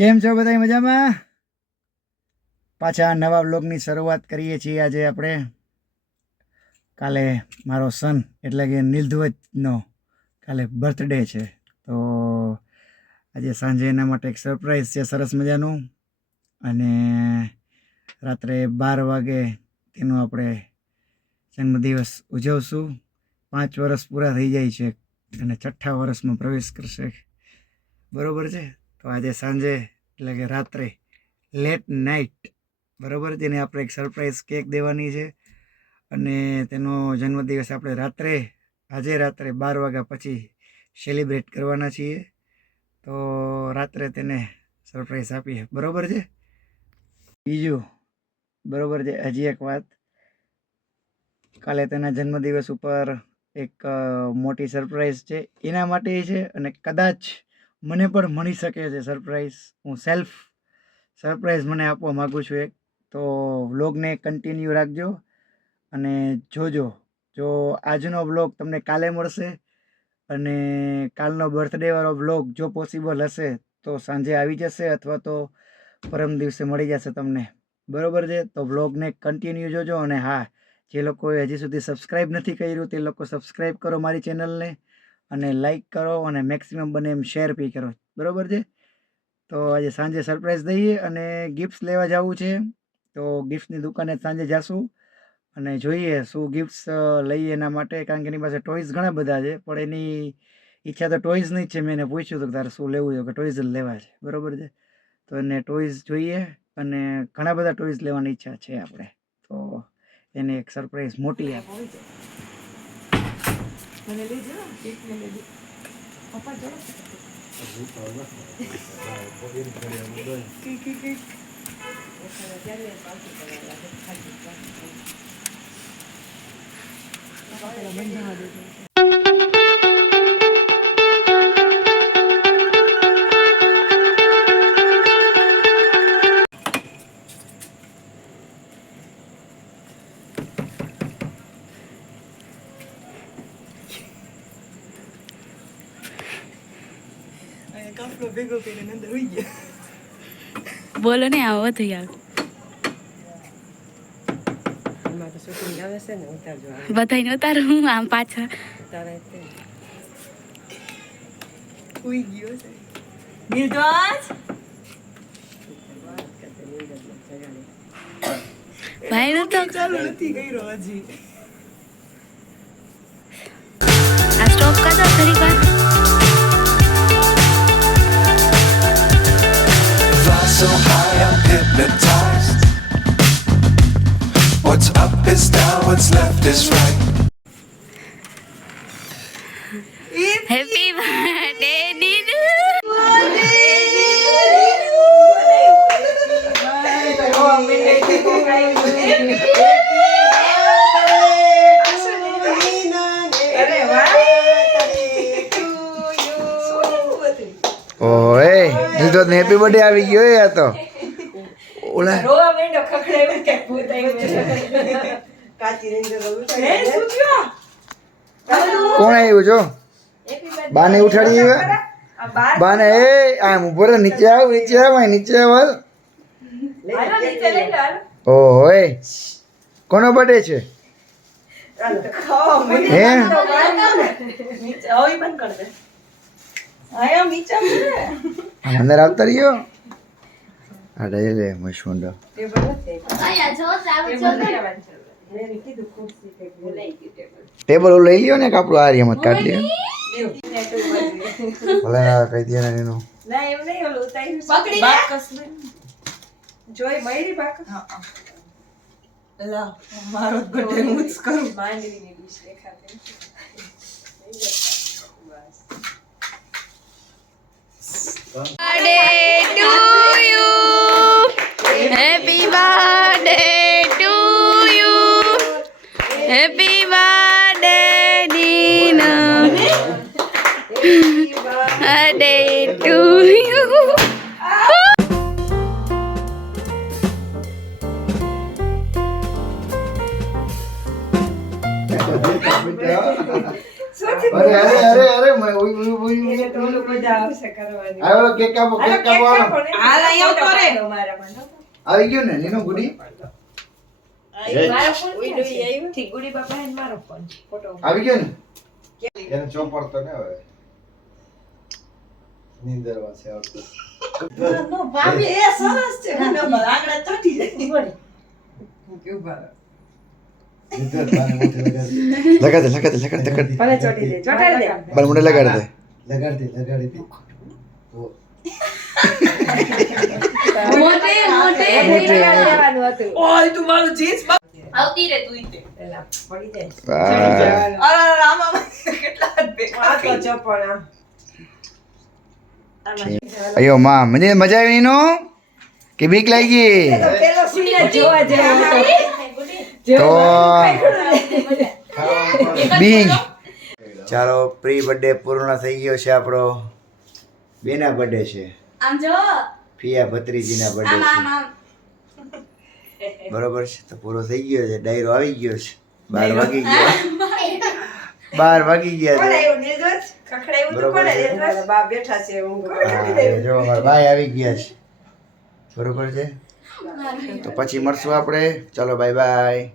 કેમ છો બધા મજામાં? પાછા નવા બ્લોગની શરૂઆત કરીએ છીએ. આજે આપણે કાલે મારો સન એટલે કે નીલધ્વજનો કાલે બર્થડે છે, તો આજે સાંજે એના માટે એક સરપ્રાઈઝ છે સરસ મજાનું. અને રાત્રે 12 વાગે તેનો આપણે જન્મદિવસ ઉજવશું. 5 વર્ષ પૂરા થઈ જાય છે અને 6થા વર્ષમાં પ્રવેશ કરશે, બરાબર છે. તો આજે સાંજે એટલે કે રાત્રે લેટ નાઇટ, બરાબર, તેને આપણે એક સરપ્રાઈઝ કેક દેવાની છે. અને તેનો જન્મદિવસ આપણે આજે રાત્રે 12 વાગ્યા પછી સેલિબ્રેટ કરવાના છીએ. તો રાત્રે તેને સરપ્રાઈઝ આપીએ, બરાબર છે. બીજું, બરાબર છે, હજી એક વાત, કાલે તેના જન્મદિવસ ઉપર એક મોટી સરપ્રાઈઝ છે એના માટે છે. અને કદાચ મને પણ મળી શકે છે સરપ્રાઈઝ. હું સેલ્ફ સરપ્રાઈઝ મને આપવા માગું છું એક. તો વ્લોગને કન્ટિન્યુ રાખજો અને જોજો. જો આજનો વ્લોગ તમને કાલે મળશે અને કાલનો બર્થડેવાળો વ્લોગ જો પોસિબલ હશે તો સાંજે આવી જશે, અથવા તો પરમ દિવસે મળી જશે તમને, બરાબર છે. તો વ્લોગને કન્ટિન્યુ જોજો. અને હા, જે લોકોએ હજી સુધી સબસ્ક્રાઈબ નથી કર્યું તે લોકો સબસ્ક્રાઈબ કરો મારી ચેનલને, અને લાઈક કરો, અને મેક્સિમમ બને એમ શેર બી કરો, બરાબર છે. તો આજે સાંજે સરપ્રાઈઝ દઈએ અને ગિફ્ટ્સ લેવા જવું છે. તો ગિફ્ટની દુકાને સાંજે જાશું અને જોઈએ શું ગિફ્ટ્સ લઈએ એના માટે. કારણ કે એની પાસે ટોયઝ ઘણા બધા છે, પણ એની ઈચ્છા તો ટોયઝની જ છે. મેં એને પૂછ્યું હતું કે તારે શું લેવું છે, કે ટોયઝ જ લેવા છે, બરાબર છે. તો એને ટોયઝ જોઈએ અને ઘણા બધા ટોયઝ લેવાની ઈચ્છા છે આપણે. તો એને એક સરપ્રાઈઝ મોટી આપી. બોલો ને, આવો વધુ યાર બધાને ઉતારું હું આમ પાછળ. ભાઈ નું તો ચાલુ નથી કર્યો હજી. આ સ્ટોપ કરજો થોડીક વાર. So high I'm hypnotized. What's up is down, what's left is right. Happy birthday Neeru. ઓય નીલધ્વજને હેપી બર્થડે આવી ગયો યાર. તો ઓલા રોવા મેંડો ખખડાવ્યું કે ભૂત આવ્યું. કાચી નીંદર કોણ આવ્યું છો? બાને ઉઠાડી આવ્યા? બાને એ આમ ઉભો રહે, નીચે આવ, નીચે આવ, નીચે આવ. ઓય કોનો બર્થડે છે? હે અંદર આવતા રહ્યો. અરે લે મશુંડો ટેબલ લઈ લ્યો ને, કાપડું આ રહી મત કાઢ લ્યો. ભલે ના કહી દે ને એનું. ના એમ નહીં, ઓલું ઉતાર્યું પકડી બાકસ જોઈ મયરી બાકસ. લા મારો બર્થડે હું જ કરું. માંડવીની ડીશ દેખાતી. Birthday to you. Happy birthday to you. Happy birthday Nina. Birthday to you. અરે અરે અરે અરે એને તો ઓલું મજા આવશે કરવાની. હાલો કેક કાપો કેક કાપો હાલો હાલ અહીંયા આવતો રે આવી ગયું ને નીનો ગુડી ઠીક ગુડી બાપા હે મારો ફોન ફોટો આવી ગયો ને એને ચોપડતો ને હવે નીંદરવા છે આવતો નો ભાભી એ સરસ છે નંબર આગળ ચોટી જાય કેવું ભાવે નીંદર તારે મોઢે લગાડી લગાડ દે ભલે ચોટી દે ચોટાડી દે બાર મુંડે લગાડ દે લગાડી દે મોટે મોટે લેવાનું હતું ઓય તું મારું જીન્સ આવતી રે તું ઈતે પેલા પડી જાય વાહ. અરે રામા કેટલા બેકાર તો ચપણા અયો માં મને મજા આવી નીનો કે બીક લાગી પેલો સીને જોવા જેવો તો બી ચાલો પ્રી બર્થડે પૂર્ણ થઈ ગયો છે આપણો બેના બર્થડે છે આમ જો ફિયા ભત્રીજીના બર્થડે આમ આમ છે આમ બરોબર છે તો પૂરો થઈ ગયો છે ડાયરો આવી ગયો છે 12 વાગી ગયા 12 વાગી ગયા કોણ છે આવ્યું નિર્દોષ ખખડાયું તો બરોબર કોણ છે. નિર્દોષ બા બેઠા છે ઊંઘ હા, જો અમારા ભાઈ આવી ગયા છે બરોબર છે તો પછી મળશું આપણે ચલો બાય બાય